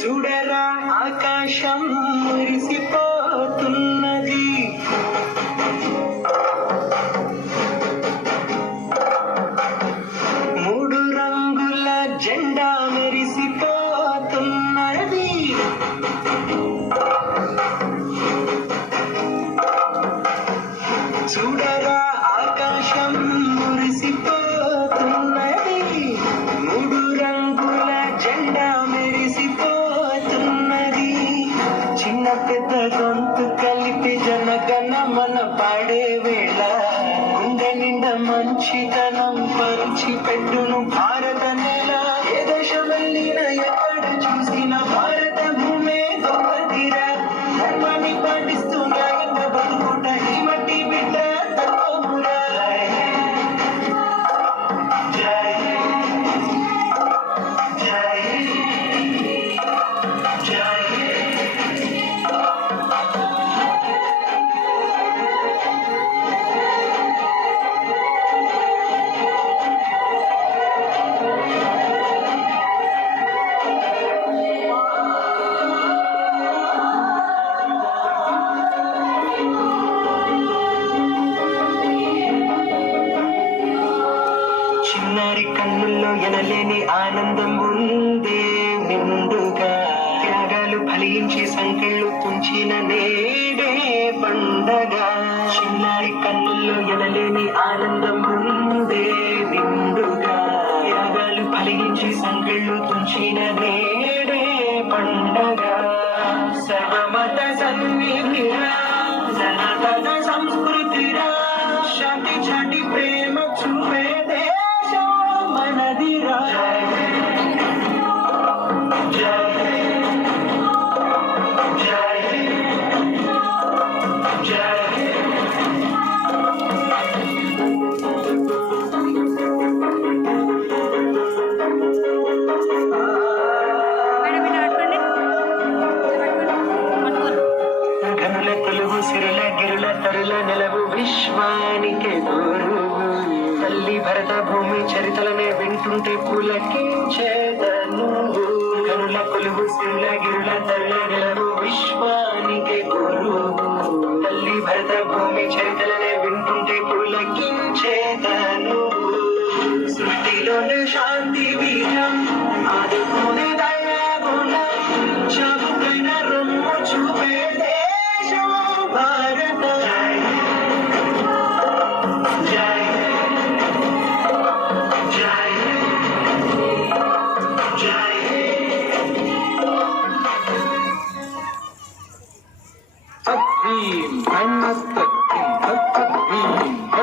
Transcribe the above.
చూడరా ఆకాశం మురిసిపోతున్నది, మూడు రంగుల జెండా మెరిసిపోతున్నది. చూడరా ఆకాశం మురిసిపోతున్నది, మూడు రంగుల జెండా మెరిసిపోతున్నది. చిన్న పెద్ద గొంతు కలిపి జనగణ మన పాడే వేళ గుండె నిండా మంచితనం పంచి పెట్టును భారత నేల. ఏ దేశం వెళ్ళినా ఎక్కడ చూసిన భారత భూమే గొప్పదిరా. ధర్మాన్ని పాటిస్తూ న్యాయంగా బతుకుట ఈ మట్టి బిడ్డ తక్కువరా. జై జై జై చిన్నారి కన్నుల్లో ఎనలేని ఆనందం ఉందే నిండుగా. త్యాగాలు ఫలించి సంకెళ్ళు తుంచిన నేడే పండగ. చిన్నారి కన్నుల్లో ఎనలేని ఆనందం ఉందే నిండుగా. త్యాగాలు ఫలించి సంకెళ్ళు తుంచిన నేడే పండగ. సర్వమత సన్నిధిరా, సనాతన సంస్కృతిరా, శాంతి చాటి ప్రేమ చూపే దేశం మనదిరా. జై జై జై ఘనుల తెలుగు సిరుల గిరుల తరుల నెలవు విశ్వానికే గురువు. తల్లి భరత భూమి చరితలనే వింటుంటే పులకించేదను. ఘనుల కొలువు సిరుల గిరుల తరుల నెలవు విశ్వానికే గురువు. తల్లి భరత భూమి చరితలనే వింటుంటే పులకించేదను. సృష్టిలోనే శాంతి వీరం, ఆదుకునే దయాగుణం, చదువుకైన రొమ్ము చూపే దేశం భారత. జై జై జై తక్బీర్, తక్బీర్, తక్బీర్.